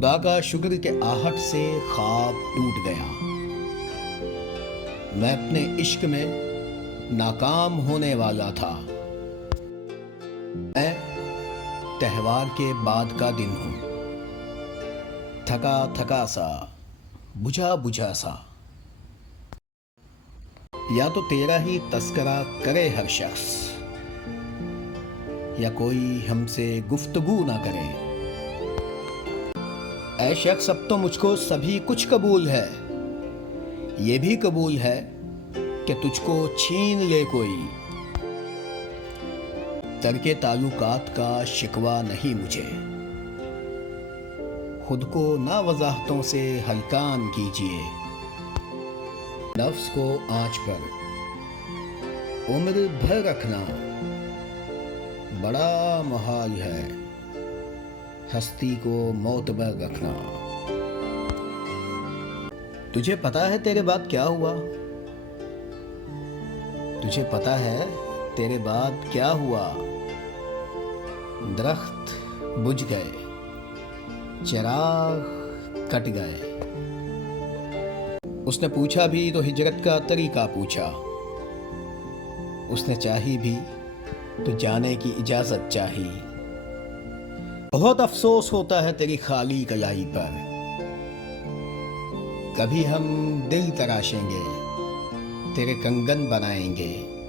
خدا کا شکر کہ آہٹ سے خواب ٹوٹ گیا۔ میں اپنے عشق میں ناکام ہونے والا تھا۔ میں تہوار کے بعد کا دن ہوں، تھکا تھکا سا، بجھا بجھا سا۔ یا تو تیرا ہی تذکرہ کرے ہر شخص، یا کوئی ہم سے گفتگو نہ کرے۔ اے شخص، اب تو مجھ کو سبھی کچھ قبول ہے، یہ بھی قبول ہے کہ تجھ کو چھین لے کوئی۔ ترک تعلقات کا شکوہ نہیں مجھے، خود کو نا وضاحتوں سے ہلکان کیجیے۔ نفس کو آنچ پر عمر بھر رکھنا بڑا محال ہے، ہستی کو معتبر رکھنا۔ تجھے پتا ہے تیرے بعد کیا ہوا؟ تجھے پتا ہے تیرے بعد کیا ہوا؟ درخت بجھ گئے، چراغ کٹ گئے۔ اس نے پوچھا بھی تو ہجرت کا طریقہ پوچھا، اس نے چاہی بھی تو جانے کی اجازت چاہی۔ بہت افسوس ہوتا ہے تیری خالی کلائی پر، کبھی ہم دل تراشیں گے، تیرے کنگن بنائیں گے۔